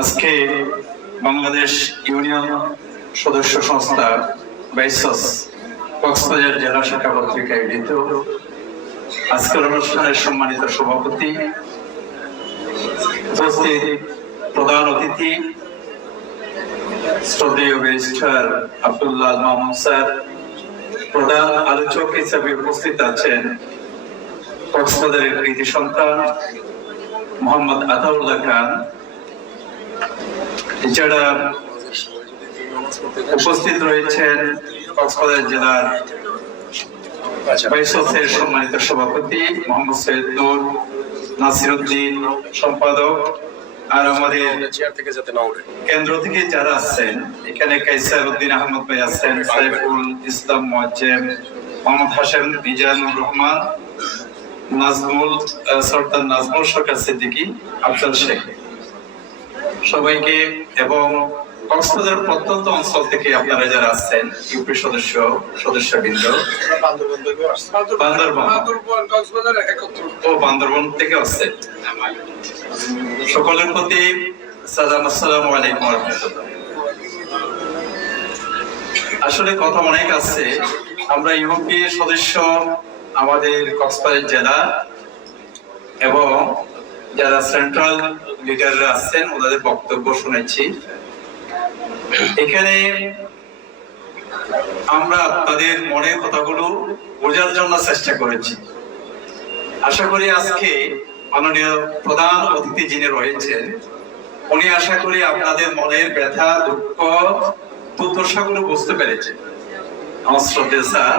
আজকে বাংলাদেশ ইউনিয়ন সদস্য সংস্থা বাইসস কক্সবাজার জেলা শাখা পত্রিকা আয়োজিত। আজকের অনুষ্ঠানের সম্মানিত সভাপতি প্রধান অতিথি, শ্রদ্ধেয় ব্যারিস্টার আব্দুল্লাহ মাহমুদ স্যার, প্রধান আলোচক হিসাবে উপস্থিত আছেন কক্সবাজারের কৃতি সন্তান মোহাম্মদ আতাউল্লাহ খান। এছাড়া উপস্থিত রয়েছেন কক্সবাজার জেলার বাইসের সম্মানিত সভাপতি মোহাম্মদ সৈয়দ নূর নাসিরুদ্দিন সম্পাদক আর আমাদের কেন্দ্র থেকে যারা আছেন এখানে কাইসার উদ্দিন আহমদ ভাই আছেন সাইফুল ইসলাম মোয়াজ্জেম মোহাম্মদ হাসান মিজানুর রহমান নাজমুল সর্দার নাজমুল সরকার সিদ্দিকী, আফজাল শেখ। সবাইকে, এবং কক্সবাজার প্রত্যন্ত অঞ্চল থেকে আপনারা যারা আছেন, ইউপি সদস্য ও, বান্দরবন থেকে আছে সকলের প্রতি সালাম আলাইকুম আসলে কথা অনেক আছে। আমরা ইউপি সদস্য আমাদের কক্সবাজার জেলা এবং যারা সেন্ট্রাল লিডাররা আছেন, ওনাদের বক্তব্য শুনেছি। এখানে আমরা আপনাদের মনের কথাগুলো বোঝার জন্য চেষ্টা করেছি। আশা করি আজকে মাননীয় প্রধান অতিথি যিনি রয়েছেন, উনি আশা করি আপনাদের মনের ব্যথা, দুঃখ, দুর্দশাগুলো বুঝতে পেরেছেন। আমার শ্রদ্ধে স্যার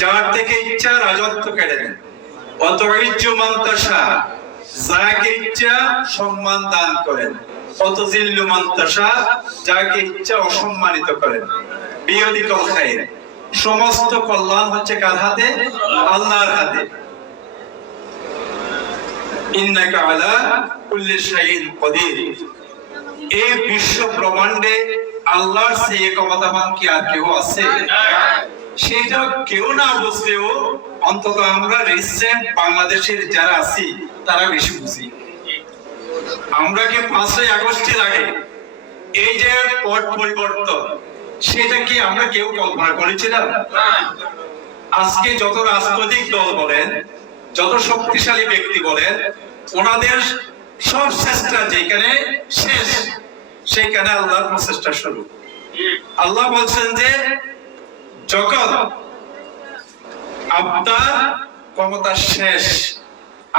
যার থেকে ইচ্ছা রাজত্ব কেড়ে নেন। যাকে ইচ্ছা সম্মান দান করেন। যাকে ইচ্ছা অসম্মানিত করেন। সমস্ত কল্যাণ হচ্ছে কার হাতে? আল্লাহর হাতে। ইন্নাকা আলা কুল্লি কদির। এই বিশ্ব ব্রহ্মাণ্ডে আল্লাহর সেই ক্ষমতাবান কি আর কেউ আছে? সেটা কেউ না বুঝলেও অন্তত আমরা রিসেন্ট বাংলাদেশের যারা আছি, তারা বেশি বুঝি। আমরা কি পাঁচই আগস্টের আগে এই যে পট পরিবর্তন, সেটা কি আমরা কেউ কল্পনা করেছিলাম? আজকে যত রাজনৈতিক দল বলেন, যত শক্তিশালী ব্যক্তি বলেন, ওনাদের সব চেষ্টা যেখানে শেষ সেইখানে আল্লাহর প্রচেষ্টা শুরু। আল্লাহ বলছেন যে যখন আপনার ক্ষমতা শেষ,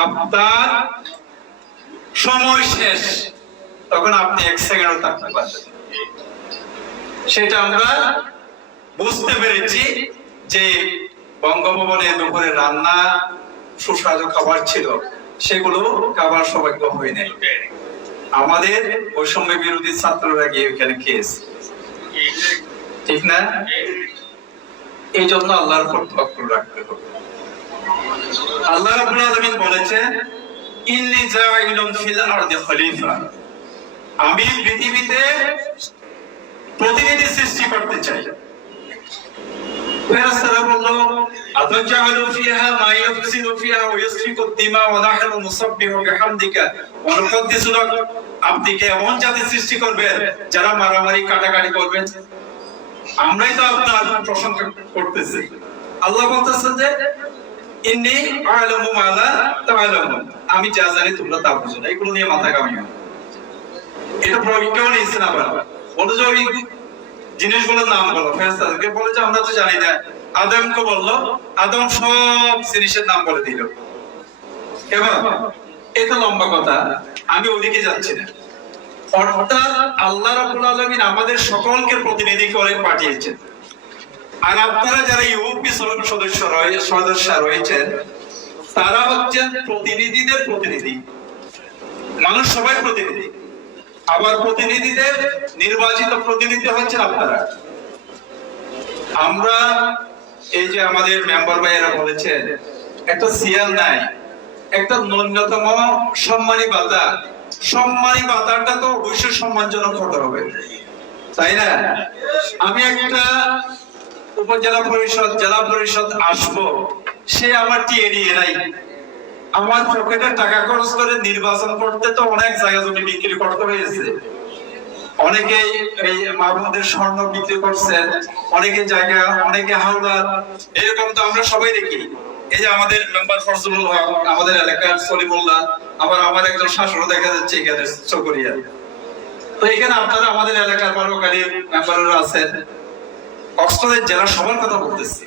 আপনার সময় শেষ। তখন আপনি এক সেকেন্ডও থাকতে পারবেন সেটা আমরা বুঝতে পেরেছি যে বঙ্গভবনে দুপুরে রান্না, সুস্বাদু খাবার ছিল, সেগুলো খাবার সৌভাগ্য হয় নাই। আমাদের বৈষম্য বিরোধী ছাত্ররা গিয়ে ওখানে খেয়েছে। ঠিক না? এই জন্য আল্লাহর উপর তওয়াক্কুল রাখতে হবে। আল্লাহ বলেছেন ইন্নী জাইলুন ফিল আরদি খলিফা। আমি পৃথিবীতে প্রতিনিধি সৃষ্টি করতে চাই। আপনি কি এমন জাতি সৃষ্টি করবেন যারা মারামারি, কাটাকাটি করবেন? আমরাই তো আপনার প্রশংসা করতেছি। আল্লাহ বলতেছেন যে, ইন্নি আ'লামু আমি যা জানি তোমরা তা বুঝো না। এগুলো নিয়ে মাথা কামিও। এটা প্রজ্ঞাও নিয়েছে না আবার বলে যে জিনিসগুলোর নাম বলো, ফেরেশতাদেরকে বলে যে, আমরা তো জানি না। আদমকে বলল, আদম সব জিনিসের নাম বলে দিল। এবার এটা লম্বা কথা, আমি ওদিকে যাচ্ছি না। অর্থাৎ আল্লাহ রাব্বুল আলামিন আমাদের সকলকে প্রতিনিধি করে পাঠিয়েছেন। আর আপনারা যারা ইউপি সদস্য রয়ে, সদস্য রয়েছেন, তারা হচ্ছেন প্রতিনিধিদের প্রতিনিধি। মানুষ সবাই প্রতিনিধি। আবার প্রতিনিধিদের নির্বাচিত প্রতিনিধি হচ্ছেন আপনারা। আমরা এই যে আমাদের মেম্বার ভাইয়েরা বলেছেন, একটা সিএল নাই, একটা ন্যূনতম সম্মানী বাতা সম্মানী বাতাটা তো অবশ্যই সম্মানজনক হতে হবে, তাই না? আমি একটা উপজেলা পরিষদ, জেলা পরিষদ আসব, সে আমার টিএডিএ নাই। আমার পকেটে টাকা খরচ করে নির্বাচন করতে তো অনেক জায়গা জমি বিক্রি করতে হয়েছে। অনেকেই এই মাহবুবদের স্বর্ণ বিক্রি করছেন, অনেকে জায়গা, অনেকে এরকম তো আমরা সবাই দেখি। এই যে আমাদের মেম্বার হক, আমাদের এলাকার সলিমুল্লাহ, আবার আমার একজন শাশুড় দেখা যাচ্ছে এখানে চকরিয়া। তো এখানে আপনারা আমাদের এলাকার বারোকারীর মেম্বাররা আছেন। কক্সবাজার জেলা সবার কথা বলতেছি।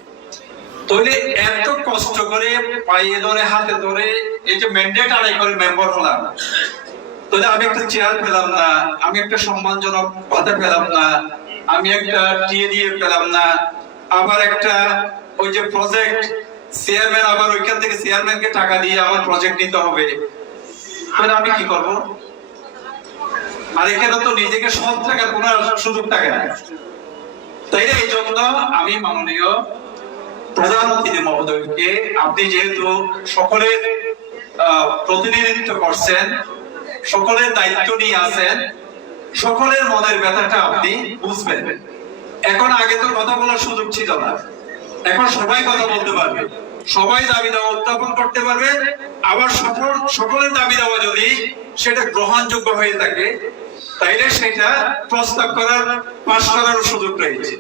তাহলে এত কষ্ট করে পায়ে ধরে, হাতে ধরে, এই যে ম্যান্ডেট আদায় করে মেম্বার হলাম। তাহলে আমি একটা চেয়ার পেলাম না, আমি একটা সম্মানজনক ভাতা পেলাম না, আমি একটা টিএ দিয়ে পেলাম না। আবার একটা ওই যে প্রজেক্ট চেয়ারম্যান আবার ওইখান থেকে চেয়ারম্যানকে টাকা দিয়ে আমার প্রজেক্ট নিতে হবে। তাহলে আমি কি করব? আর এখানে তো নিজেকে সৎ থাকার কোনো সুযোগ থাকে না। তাই এই জন্য আমি মাননীয় প্রধান অতিথি মহোদয়কে আপনি যেহেতু সকলের প্রতিনিধিত্ব করছেন, সকলের দায়িত্ব নিয়ে আছেন, সকলের মনের ব্যথাটা আপনি বুঝবেন। এখন আগে তো কথা বলার সুযোগ ছিল না। এখন সবাই কথা বলতে পারবে। সবাই দাবি দেওয়া উত্থাপন করতে পারবে। আবার সকল, সকলের দাবি দেওয়া যদি সেটা গ্রহণযোগ্য হয়ে থাকে, তাইলে সেটা প্রস্তাব করার, পাশ করার সুযোগ রয়েছে।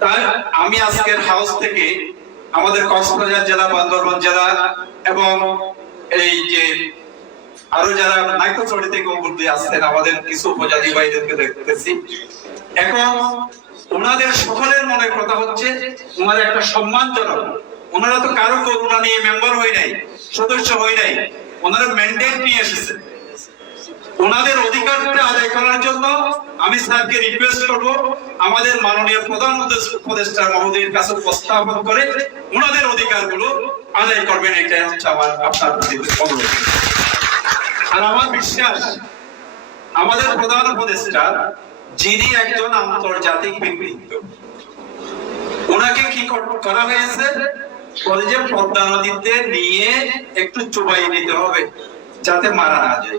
তাই আমি আজকের হাউস থেকে আমাদের কক্সবাজার জেলা, বান্দরবান জেলা এবং এই যে আরও যারা নাইকোচড়ি থেকে উপরে আসছেন আমাদের কিছু উপজাতি ভাইদেরকে দেখতেছি। এখন ওনাদের সকলের মনে কথা হচ্ছে, ওনার একটা সম্মানজনক। ওনারা তো কারও করুণা নিয়ে মেম্বার হয়ে নাই, সদস্য হয়ে নাই, ওনারা ম্যান্ডেট নিয়ে এসেছেন ওনাদের অধিকারটা আদায় করার জন্য আমি স্যারকে রিকোয়েস্ট করব, আমাদের মাননীয় প্রধান উপদেষ্টা মহোদয়ের কাছে উপস্থাপন করে ওনাদের অধিকারগুলো আদায় করবেন, এটাই হচ্ছে আমার আপনার প্রতি অনুরোধ। আর আমার বিশ্বাস, আমাদের প্রধান উপদেষ্টা, যিনি একজন আন্তর্জাতিক ব্যক্তিত্ব, ওনাকে কি কর- হয়েছে? বলে যে পদ্মা নদীতে নিয়ে একটু চুবাই নিতে হবে, যাতে মারা না যায়।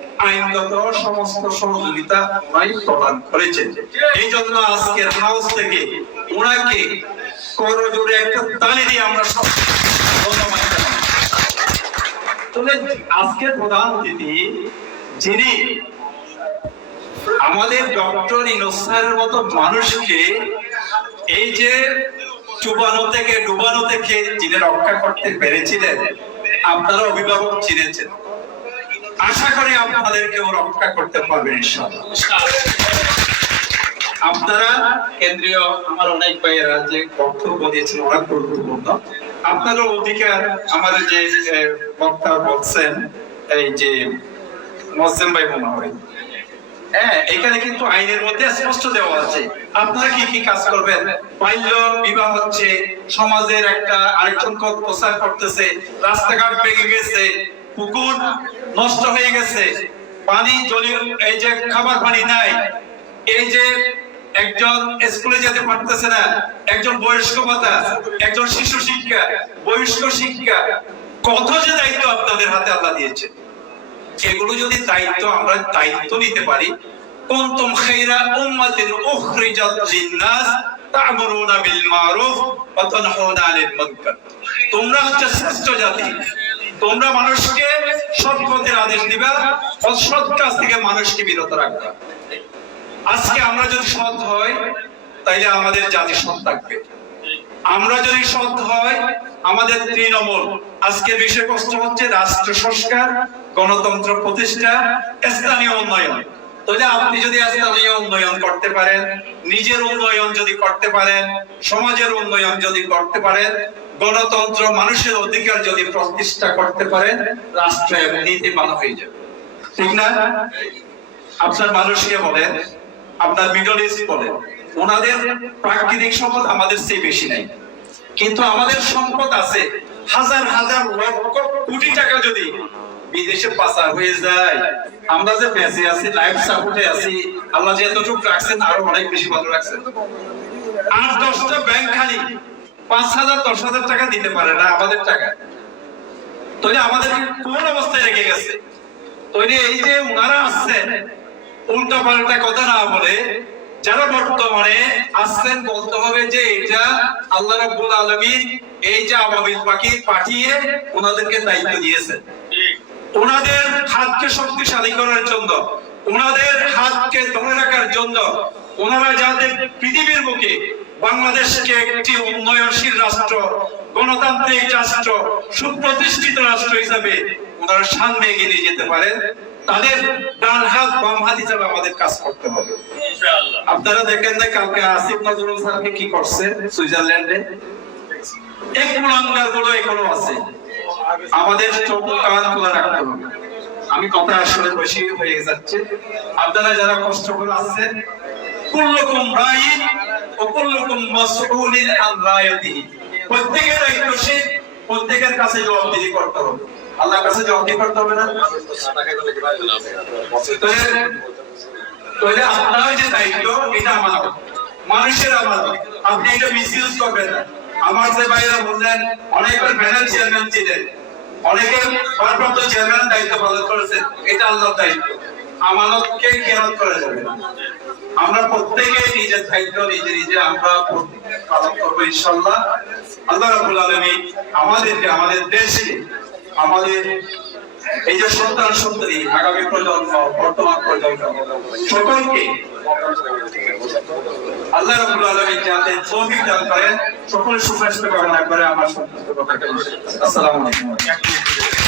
আইনগত সমস্ত সহযোগিতা ওনাই প্রদান করেছেন। এই জন্য আজকের হাউস থেকে ওনাকে করজোড়ে একটা তালি দিয়ে আমরা সব প্রধান অতিথি যিনি আমাদের ডক্টর ইনোসারের মতো মানুষকে এই যে চুবানো থেকে ডুবানো থেকে যিনি রক্ষা করতে পেরেছিলেন, আপনারা অভিভাবক চিনেছেন। আশা করি আপনাদেরকেও রক্ষা করতে পারবেন আপনারা, কেন্দ্রীয় আমার অনেক ভাইয়েরা যে বক্তব্য দিয়েছেন অনেক গুরুত্বপূর্ণ। আপনাদের অধিকার আমাদের যে বক্তা বলছেন, এই যে মসলিম ভাই মনে হয়। হ্যাঁ এখানে কিন্তু আইনের মধ্যে স্পষ্ট দেওয়া আছে। আপনারা কি কি কাজ করবেন? বাল্য বিবাহ হচ্ছে সমাজের একটা আরেকজন প্রচার করতেছে, রাস্তাঘাট ভেঙে গেছে পুকুর নষ্ট হয়ে গেছে। পানি জলীয়, এই যে খাবার পানি নাই। এই যে একজন স্কুলে যেতে পারতেছে না, একজন বয়স্ক ভাতা একজন শিশু শিক্ষা, বয়স্ক শিক্ষা, কত যে দায়িত্ব আপনাদের হাতে আল্লাহ দিয়েছে। এগুলো যদি দায়িত্ব আমরা দায়িত্ব নিতে পারি, কুনতুম খায়রা উম্মাতিন উখরিজাত লিন-নাস তা'মুরুনা বিল মারুফ ওয়া তানহাউনা আনিল মুনকার। তোমরা হচ্ছে শ্রেষ্ঠ জাতি। তোমরা মানুষকে সৎ পথের আদেশ দিবা অসৎ কাজ থেকে মানুষকে বিরত রাখবা। আজকে আমরা যদি সৎ হই, তাইলে আমাদের জাতি সৎ থাকবে। আমরা যদি সৎ হয় আমাদের তৃণমূল আজকের বিষয়বস্তু হচ্ছে রাষ্ট্র সংস্কার, গণতন্ত্র প্রতিষ্ঠা, স্থানীয় উন্নয়ন। তাহলে আপনি যদি স্থানীয় উন্নয়ন করতে পারেন, নিজের উন্নয়ন যদি করতে পারেন, সমাজের উন্নয়ন যদি করতে পারেন গণতন্ত্র মানুষের অধিকার যদি প্রতিষ্ঠা করতে পারেন, রাষ্ট্র এমনিতে ভালো হয়ে যাবে। ঠিক না? আপনার মানুষকে বলেন, আপনার মিডল ইস্ট বলেন, ওনাদের প্রাকৃতিক সম্পদ আমাদের চেয়ে বেশি নাই। কিন্তু আমাদের সম্পদ আছে হাজার হাজার লক্ষ কোটি টাকা যদি বিদেশে পাচার হয়ে যায়। আমরা যে বেঁচে আছি লাইফ সাপোর্টে আছি, আল্লাহ যে এতটুকু রাখছেন, আরও অনেক বেশি ভালো রাখছেন। আট দশটা ব্যাংক খালি পাঁচ হাজার, দশ হাজার টাকা দিতে পারে না আমাদের টাকা। আমাদের কোন অবস্থায় রেখে গেছে? এই যে ওনারা আসছেন, উল্টা পাল্টা কথা না বলে যারা বর্তমানে আসছেন, বলতে হবে যে এটা আল্লাহ রাব্বুল আলামিন এই যে আবাবিল পাখি পাঠিয়ে ওনাদেরকে দায়িত্ব দিয়েছেন। ওনাদের হাতকে শক্তিশালী করার জন্য ওনাদের হাতকে ধরে রাখার জন্য ওনারা যাতে পৃথিবীর মুখে বাংলাদেশকে একটি উন্নয়নশীল রাষ্ট্র গণতান্ত্রিক রাষ্ট্র সুপ্রতিষ্ঠিত রাষ্ট্র হিসাবে ওনারা সামনে এগিয়ে নিয়ে যেতে পারেন। তাদের ডান হাত বাম হাত হিসাবে আমাদের কাজ করতে হবে। আপনারা দেখেন না কালকে আসিফ নজরুল স্যারকে কি করছে সুইজারল্যান্ডে? এক কুলাঙ্গারগুলো এখনও আছে। আমাদের চোখ কান খোলা রাখতে হবে। আমি কথা আসলে বেশি হয়ে যাচ্ছে। আপনারা যারা কষ্ট করে আসছেন কুল্লুকুম রাইন মাসউলিন আন রায়াতিহি প্রত্যেকের দায়িত্বশীল, প্রত্যেকের কাছে জবাবদিহি করতে হবে। আল্লাহর কাছে জবাবদিহি করতে হবে না? তাহলে আপনার যে দায়িত্ব, এটা আমার। মানুষের আমার। আপনি এটা মিসইউজ করবেন না। আমার যে ভাইরা বললেন অনেক প্যানেল চেয়ারম্যান ছিলেন। অনেকে ভারপ্রাপ্ত চেয়ারম্যান দায়িত্ব পালন করেছেন। এটা আল্লাহর দায়িত্ব। আমানতকে খেয়াল করা যাবে না? আমরা প্রত্যেকে নিজের দায়িত্ব, নিজে নিজে আমরা পালন করব ইনশাল্লাহ আল্লাহ রাবুল আলমী আমাদেরকে, আমাদের দেশকে আমাদের এই যে সন্তান সন্ততি আগামী প্রজন্ম, বর্তমান প্রজন্ম, সকলকে আল্লাহ রাব্বুল আলামিন যাতে তৌফিক দান করেন সকল সুস্বাস্থ্য কামনা করে আমার কথা আসসালামু আলাইকুম।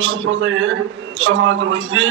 সম্প্রদায়ে সমাজ মধ্যে